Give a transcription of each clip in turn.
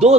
2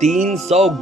300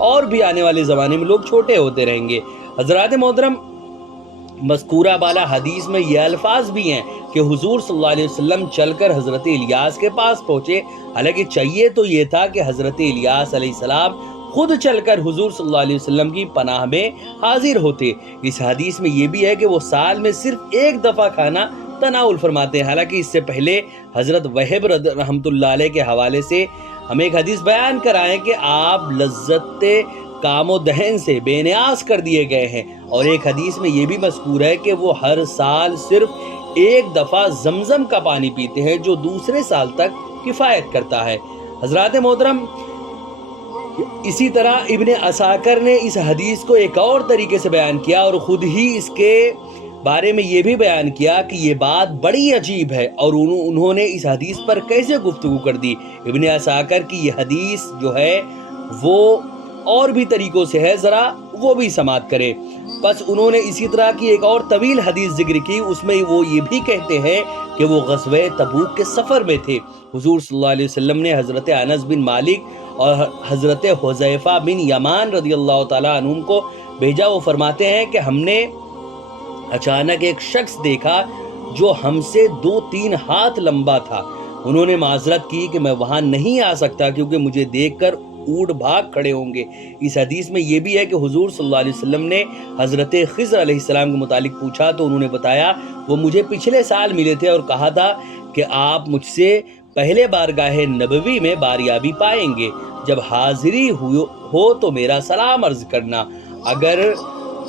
اور بھی آنے والے زمانے میں لوگ چھوٹے ہوتے رہیں گے۔ حضرات محترم، مذکورہ بالا حدیث میں یہ الفاظ بھی ہیں کہ حضور صلی اللہ علیہ وسلم چل کر حضرت الیاس کے پاس پہنچے، حالانکہ چاہیے تو یہ تھا کہ حضرت الیاس علیہ السلام خود چل کر حضور صلی اللہ علیہ وسلم کی پناہ میں حاضر ہوتے۔ اس حدیث میں یہ بھی ہے کہ وہ سال میں صرف ایک دفعہ کھانا تناول فرماتے ہیں، حالانکہ اس سے پہلے حضرت وہب رحمۃ اللہ علیہ کے حوالے سے ہم ایک حدیث بیان کرائیں کہ آپ لذت کام و دہن سے بے نیاز کر دیے گئے ہیں، اور ایک حدیث میں یہ بھی مذکور ہے کہ وہ ہر سال صرف ایک دفعہ زمزم کا پانی پیتے ہیں جو دوسرے سال تک کفایت کرتا ہے۔ حضرات محترم، اسی طرح ابن عساکر نے اس حدیث کو ایک اور طریقے سے بیان کیا اور خود ہی اس کے بارے میں یہ بھی بیان کیا کہ یہ بات بڑی عجیب ہے، اور انہوں نے اس حدیث پر کیسے گفتگو کر دی۔ ابن عساکر کی یہ حدیث جو ہے وہ اور بھی طریقوں سے ہے، ذرا وہ بھی سماعت کرے۔ بس انہوں نے اسی طرح کی ایک اور طویل حدیث ذکر کی، اس میں وہ یہ بھی کہتے ہیں کہ وہ غزوہ تبوک کے سفر میں تھے۔ حضور صلی اللہ علیہ وسلم نے حضرت انس بن مالک اور حضرت حذیفہ بن یمان رضی اللہ تعالیٰ عنہم کو بھیجا۔ وہ فرماتے ہیں کہ ہم نے اچانک ایک شخص دیکھا جو ہم سے 2-3 ہاتھ لمبا تھا۔ انہوں نے معذرت کی کہ میں وہاں نہیں آ سکتا کیونکہ مجھے دیکھ کر اونٹ بھاگ کھڑے ہوں گے۔ اس حدیث میں یہ بھی ہے کہ حضور صلی اللہ علیہ وسلم نے حضرت خضر علیہ السلام کے متعلق پوچھا تو انہوں نے بتایا وہ مجھے پچھلے سال ملے تھے اور کہا تھا کہ آپ مجھ سے پہلے بارگاہ نبوی میں باریابی پائیں گے، جب حاضری ہو تو میرا سلام عرض کرنا۔ اگر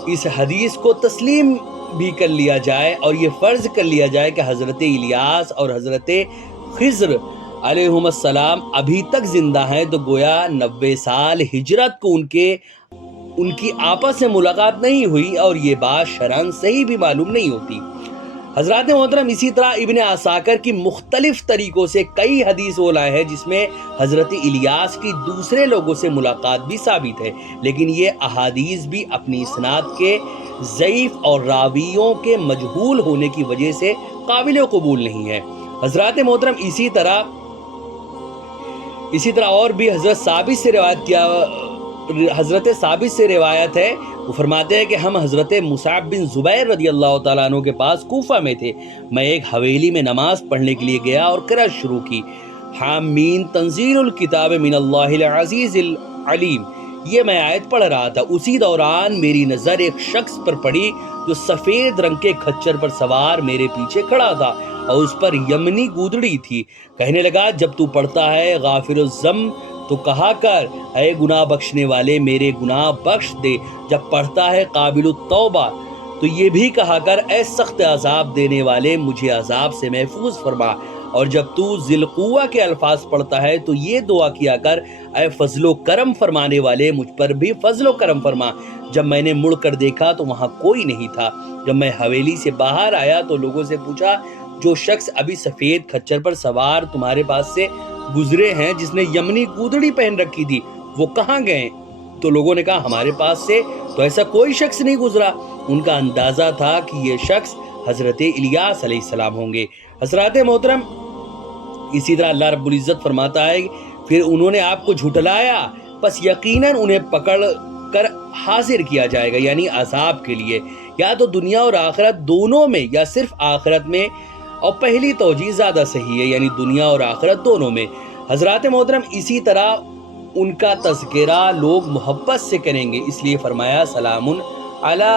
اس حدیث کو تسلیم بھی کر لیا جائے اور یہ فرض کر لیا جائے کہ حضرت الیاس اور حضرت خضر علیہم السلام ابھی تک زندہ ہیں، تو گویا 90 سال ہجرت کو ان کی آپس میں ملاقات نہیں ہوئی، اور یہ بات شرعاً صحیح بھی معلوم نہیں ہوتی۔ حضرات محترم، اسی طرح ابن عساکر کی مختلف طریقوں سے کئی حدیث وہ لائے ہیں جس میں حضرت الیاس کی دوسرے لوگوں سے ملاقات بھی ثابت ہے، لیکن یہ احادیث بھی اپنی اسناد کے ضعیف اور راویوں کے مجہول ہونے کی وجہ سے قابل قبول نہیں ہے۔ حضرات محترم، اسی طرح اور بھی حضرت ثابت سے روایت ہے، وہ فرماتے ہیں کہ ہم حضرت مصعب بن زبیر رضی اللہ تعالیٰ عنہ کے پاس کوفہ میں تھے۔ میں ایک حویلی میں نماز پڑھنے کے لیے گیا اور قرأت شروع کی، حامین تنزیل الکتاب من اللہ العزیز العلیم، یہ میں آیت پڑھ رہا تھا۔ اسی دوران میری نظر ایک شخص پر پڑی جو سفید رنگ کے کھچر پر سوار میرے پیچھے کھڑا تھا اور اس پر یمنی گودڑی تھی۔ کہنے لگا جب تو پڑھتا ہے غافر الذنب تو کہا کر اے گناہ بخشنے والے میرے گناہ بخش دے، جب پڑھتا ہے قابل التوبہ تو یہ بھی کہا کر اے سخت عذاب دینے والے مجھے عذاب سے محفوظ فرما، اور جب تو ذی القوہ کے الفاظ پڑھتا ہے تو یہ دعا کیا کر اے فضل و کرم فرمانے والے مجھ پر بھی فضل و کرم فرما۔ جب میں نے مڑ کر دیکھا تو وہاں کوئی نہیں تھا۔ جب میں حویلی سے باہر آیا تو لوگوں سے پوچھا جو شخص ابھی سفید کھچر پر سوار تمہارے پاس سے گزرے ہیں جس نے یمنی گودڑی پہن رکھی تھی وہ کہاں گئے؟ تو لوگوں نے کہا ہمارے پاس سے تو ایسا کوئی شخص نہیں گزرا۔ ان کا اندازہ تھا کہ یہ شخص حضرت الیاس علیہ السلام ہوں گے۔ حضرات محترم، اسی طرح اللہ رب العزت فرماتا ہے پھر انہوں نے آپ کو جھٹلایا پس یقیناً انہیں پکڑ کر حاضر کیا جائے گا، یعنی عذاب کے لیے، یا تو دنیا اور آخرت دونوں میں یا صرف آخرت میں، اور پہلی توجیہ زیادہ صحیح ہے، یعنی دنیا اور آخرت دونوں میں۔ حضرات محترم، اسی طرح ان کا تذکرہ لوگ محبت سے کریں گے، اس لیے فرمایا سلام علی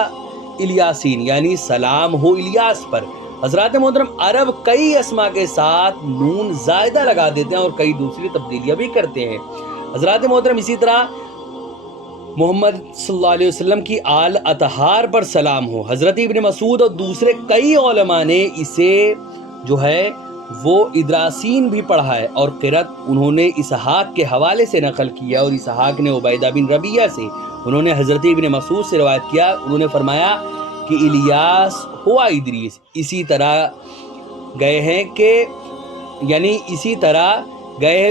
الیاسین، یعنی سلام ہو الیاس پر۔ حضرات محترم، عرب کئی اسما کے ساتھ نون زائدہ لگا دیتے ہیں اور کئی دوسری تبدیلیاں بھی کرتے ہیں۔ حضرات محترم، اسی طرح محمد صلی اللہ علیہ وسلم کی آل اطہار پر سلام ہو۔ حضرت ابن مسعود اور دوسرے کئی علماء نے اسے جو ہے وہ ادراسین بھی پڑھا ہے، اور قرأت انہوں نے اسحاق کے حوالے سے نقل کیا، اور اسحاق نے عبیدہ بن ربیعہ سے، انہوں نے حضرت ابن مسعود سے روایت کیا، انہوں نے فرمایا کہ الیاس ہوا ادریس۔ اسی طرح گئے ہیں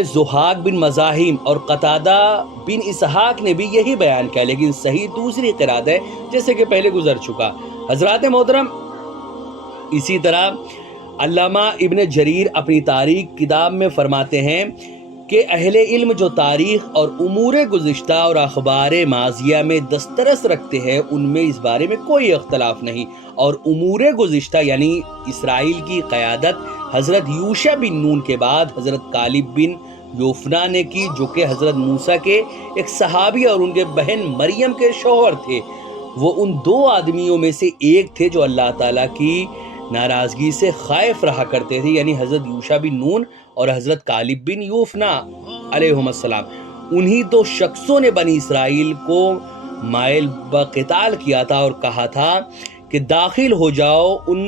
زحاق بن مزاحم اور قتادہ بن اسحاق نے بھی یہی بیان کیا، لیکن صحیح دوسری قرأت ہے جیسے کہ پہلے گزر چکا۔ حضرات محترم، اسی طرح علامہ ابن جریر اپنی تاریخ کتاب میں فرماتے ہیں کہ اہل علم جو تاریخ اور امور گزشتہ اور اخبار ماضیہ میں دسترس رکھتے ہیں ان میں اس بارے میں کوئی اختلاف نہیں، اور امور گزشتہ یعنی اسرائیل کی قیادت حضرت یوشع بن نون کے بعد حضرت کالب بن یوفنا نے کی، جو کہ حضرت موسیٰ کے ایک صحابی اور ان کے بہن مریم کے شوہر تھے۔ وہ ان دو آدمیوں میں سے ایک تھے جو اللہ تعالیٰ کی ناراضگی سے خائف رہا کرتے تھے، یعنی حضرت یوشع بن نون اور حضرت کالب بن یوفنا علیہم السلام۔ انہی دو شخصوں نے بنی اسرائیل کو مائل بقتال کیا تھا اور کہا تھا کہ داخل ہو جاؤ ان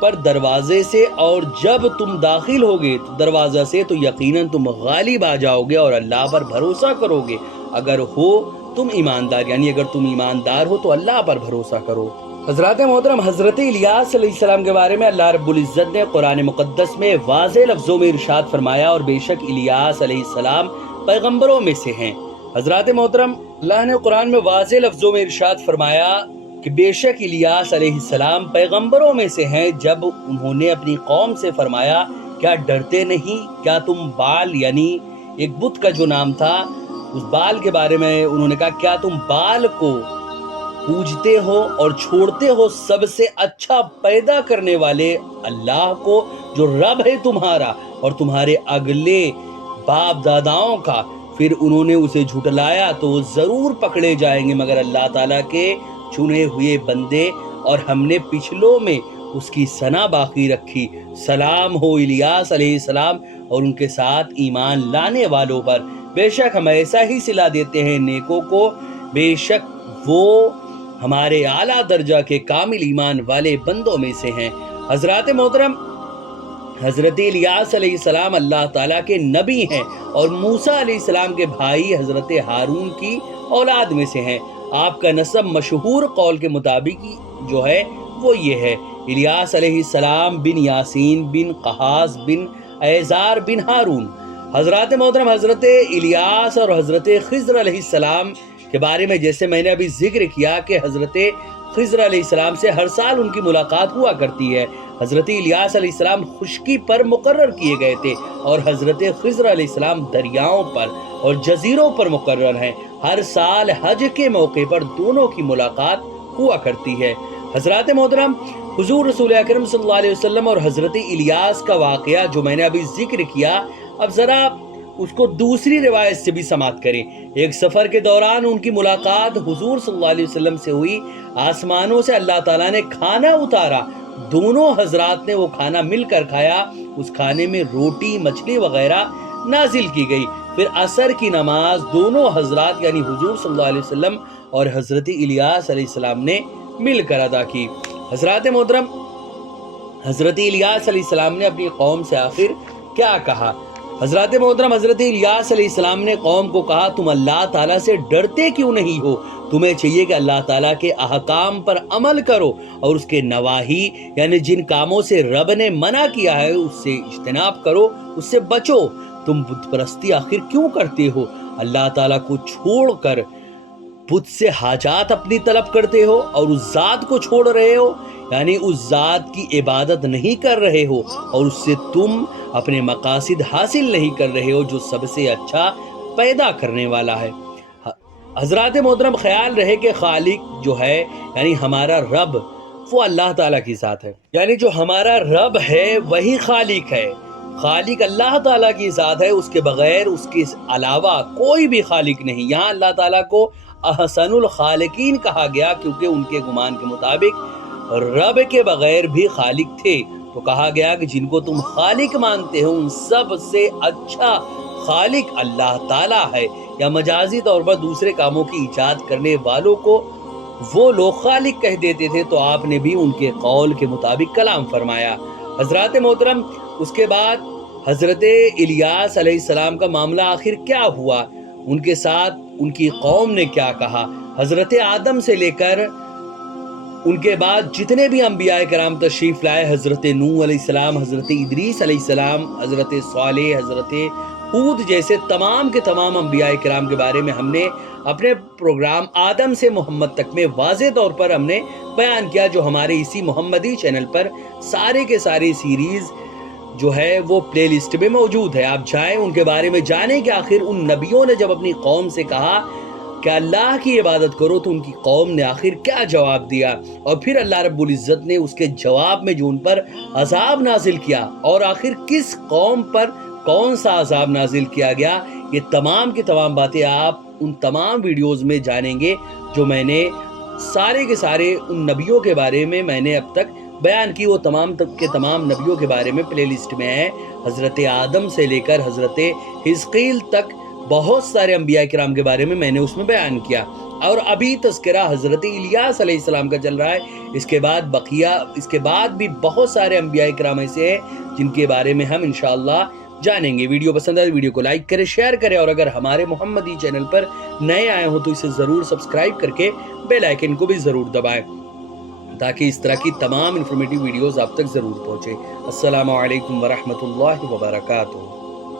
پر دروازے سے، اور جب تم داخل ہوگے تو دروازہ سے تو یقیناً تم غالب آ جاؤ گے اور اللہ پر بھروسہ کرو گے، اگر ہو تم ایماندار، یعنی اگر تم ایماندار ہو تو اللہ پر بھروسہ کرو۔ حضرات محترم، حضرت الیاس علیہ السلام کے بارے میں اللہ رب العزت نے قرآن مقدس میں واضح لفظوں میں ارشاد فرمایا، اور بے شک الیاس علیہ السلام پیغمبروں میں سے ہیں۔ حضرات محترم، اللہ نے قرآن میں واضح لفظوں میں ارشاد فرمایا کہ بے شک الیاس علیہ السلام پیغمبروں میں سے ہیں، جب انہوں نے اپنی قوم سے فرمایا کیا ڈرتے نہیں، کیا تم بال یعنی ایک بت کا جو نام تھا اس بال کے بارے میں انہوں نے کہا کیا تم بال کو پوجتے ہو اور چھوڑتے ہو سب سے اچھا پیدا کرنے والے اللہ کو، جو رب ہے تمہارا اور تمہارے اگلے باپ داداؤں کا۔ پھر انہوں نے اسے جھٹلایا تو وہ ضرور پکڑے جائیں گے مگر اللہ تعالیٰ کے چنے ہوئے بندے، اور ہم نے پچھلوں میں اس کی ثنا باقی رکھی۔ سلام ہو الیاس علیہ السلام اور ان کے ساتھ ایمان لانے والوں پر، بے شک ہم ایسا ہی صلہ دیتے ہیں نیکوں کو، بے شک وہ ہمارے اعلیٰ درجہ کے کامل ایمان والے بندوں میں سے ہیں۔ حضرات محترم، حضرت الیاس علیہ السلام اللہ تعالیٰ کے نبی ہیں اور موسیٰ علیہ السلام کے بھائی حضرت ہارون کی اولاد میں سے ہیں۔ آپ کا نسب مشہور قول کے مطابق جو ہے وہ یہ ہے، الیاس علیہ السلام بن یاسین بن قہاز بن ایزار بن ہارون۔ حضرات محترم، حضرت الیاس اور حضرت خضر علیہ السلام کے بارے میں جیسے میں نے ابھی ذکر کیا کہ حضرت خضر علیہ السلام سے ہر سال ان کی ملاقات ہوا کرتی ہے۔ حضرت الیاس علیہ السلام خشکی پر مقرر کیے گئے تھے اور حضرت خضر علیہ السلام دریاؤں پر اور جزیروں پر مقرر ہیں۔ ہر سال حج کے موقع پر دونوں کی ملاقات ہوا کرتی ہے۔ حضرات محترم، حضور رسول اکرم صلی اللہ علیہ وسلم اور حضرت الیاس کا واقعہ جو میں نے ابھی ذکر کیا، اب ذرا اس کو دوسری روایت سے بھی سماعت کریں۔ ایک سفر کے دوران ان کی ملاقات حضور صلی اللہ علیہ وسلم سے ہوئی۔ آسمانوں سے اللہ تعالیٰ نے کھانا اتارا، دونوں حضرات نے وہ کھانا مل کر کھایا۔ اس کھانے میں روٹی، مچھلی وغیرہ نازل کی گئی۔ پھر عصر کی نماز دونوں حضرات یعنی حضور صلی اللہ علیہ وسلم اور حضرت الیاس علیہ السلام نے مل کر ادا کی۔ حضرات محترم، حضرت الیاس علیہ السلام نے اپنی قوم سے آخر کیا کہا؟ حضرات محترم، حضرت الیاس علیہ السلام نے قوم کو کہا تم اللہ تعالیٰ سے ڈرتے کیوں نہیں ہو؟ تمہیں چاہیے کہ اللہ تعالیٰ کے احکام پر عمل کرو اور اس کے نواہی یعنی جن کاموں سے رب نے منع کیا ہے اس سے اجتناب کرو، اس سے بچو۔ تم بت پرستی آخر کیوں کرتے ہو؟ اللہ تعالیٰ کو چھوڑ کر بت سے حاجات اپنی طلب کرتے ہو اور اس ذات کو چھوڑ رہے ہو، یعنی اس ذات کی عبادت نہیں کر رہے ہو اور اس سے تم اپنے مقاصد حاصل نہیں کر رہے ہو جو سب سے اچھا پیدا کرنے والا ہے۔ حضرات محترم، خیال رہے کہ خالق جو ہے یعنی ہمارا رب وہ اللہ تعالیٰ کی ذات ہے، یعنی جو ہمارا رب ہے وہی خالق ہے۔ خالق اللہ تعالیٰ کی ذات ہے، اس کے بغیر اس کے علاوہ کوئی بھی خالق نہیں۔ یہاں اللہ تعالیٰ کو احسن الخالقین کہا گیا کیونکہ ان کے گمان کے مطابق رب کے بغیر بھی خالق تھے، تو کہا گیا کہ جن کو تم خالق مانتے ہو ان سب سے اچھا خالق اللہ تعالیٰ ہے، یا مجازی طور پر دوسرے کاموں کی ایجاد کرنے والوں کو وہ لوگ خالق کہہ دیتے تھے، تو آپ نے بھی ان کے قول کے مطابق کلام فرمایا۔ حضرات محترم، اس کے بعد حضرت الیاس علیہ السلام کا معاملہ آخر کیا ہوا؟ ان کے ساتھ ان کی قوم نے کیا کہا؟ حضرت آدم سے لے کر ان کے بعد جتنے بھی انبیاء کرام تشریف لائے، حضرت نوح علیہ السلام، حضرت ادریس علیہ السلام، حضرت صالح، حضرت ہود جیسے تمام کے تمام انبیاء کرام کے بارے میں ہم نے اپنے پروگرام آدم سے محمد تک میں واضح طور پر ہم نے بیان کیا، جو ہمارے اسی محمدی چینل پر سارے کے سارے سیریز جو ہے وہ پلے لسٹ میں موجود ہے، آپ جائیں ان کے بارے میں جانیں کہ آخر ان نبیوں نے جب اپنی قوم سے کہا کہ اللہ کی عبادت کرو تو ان کی قوم نے آخر کیا جواب دیا، اور پھر اللہ رب العزت نے اس کے جواب میں جو ان پر عذاب نازل کیا اور آخر کس قوم پر کون سا عذاب نازل کیا گیا، یہ تمام کی تمام باتیں آپ ان تمام ویڈیوز میں جانیں گے جو میں نے سارے کے سارے ان نبیوں کے بارے میں نے اب تک بیان کی۔ وہ تمام تک کے تمام نبیوں کے بارے میں پلے لسٹ میں ہے، حضرت آدم سے لے کر حضرت حزقیل تک بہت سارے انبیاء کرام کے بارے میں نے اس میں بیان کیا، اور ابھی تذکرہ حضرت الیاس علیہ السلام کا چل رہا ہے۔ اس کے بعد بھی بہت سارے انبیاء کرام ایسے ہیں جن کے بارے میں ہم انشاءاللہ جانیں گے۔ ویڈیو پسند آئے ویڈیو کو لائک کریں، شیئر کریں، اور اگر ہمارے محمدی چینل پر نئے آئے ہوں تو اسے ضرور سبسکرائب کر کے بیل آئیکن کو بھی ضرور دبائیں تاکہ اس طرح کی تمام انفارمیٹیو ویڈیوز آپ تک ضرور پہنچے۔ السلام علیکم ورحمۃ اللہ وبرکاتہ۔